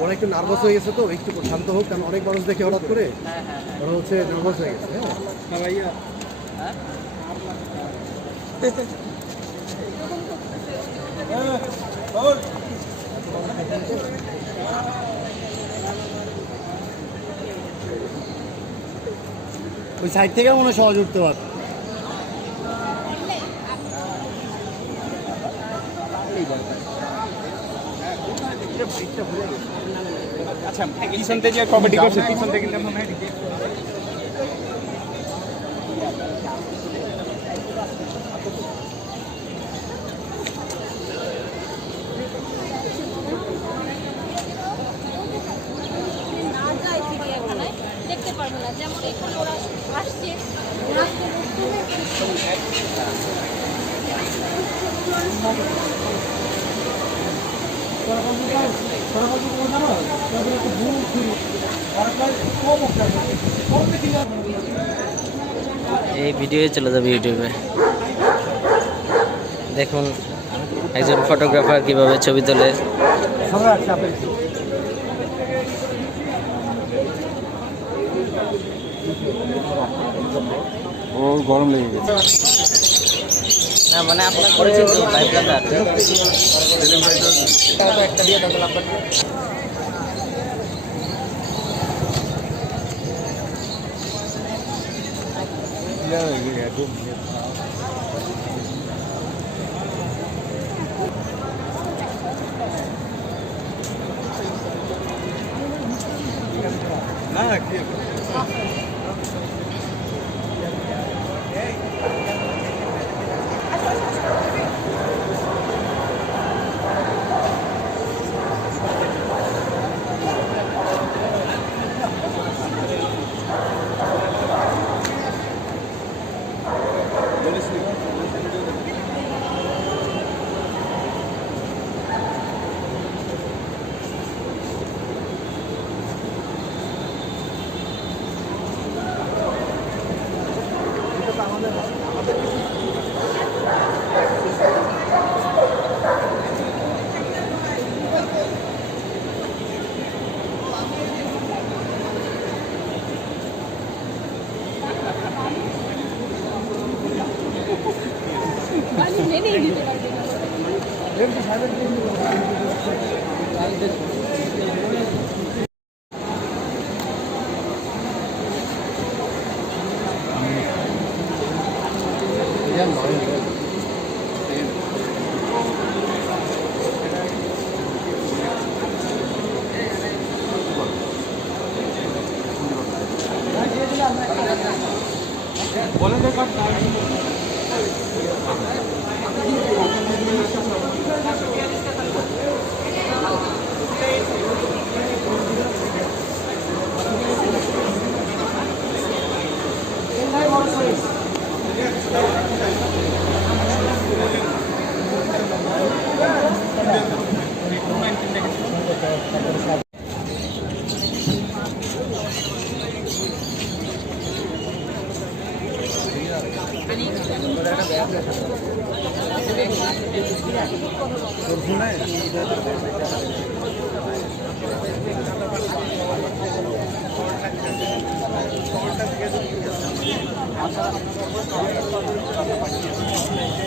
ওরা একটু নার্ভাস হয়ে গেছে, তো একটু শান্ত হোক, কারণ অনেক মানুষ দেখে হঠাৎ করে ওরা হচ্ছে নার্ভাস হয়ে গেছে। ওই সাইড থেকে মনে হয় সহজ উঠতে পারে। আচ্ছা, পিছন থেকে কমেডি করছে, পিছন থেকে দেখতে পারবো না, যেমন এখানে ওরা আসছে এই ভিডিও চলে যাবে ইউটিউবে। দেখুন একজন ফটোগ্রাফার কিভাবে ছবি তোলে। ও গরম লেগে গেছে। না মানে আপনার করেছেন তো লাইভ ব্লাডার একটা দিয়ে দাও নাম্বার। বলেন দেখো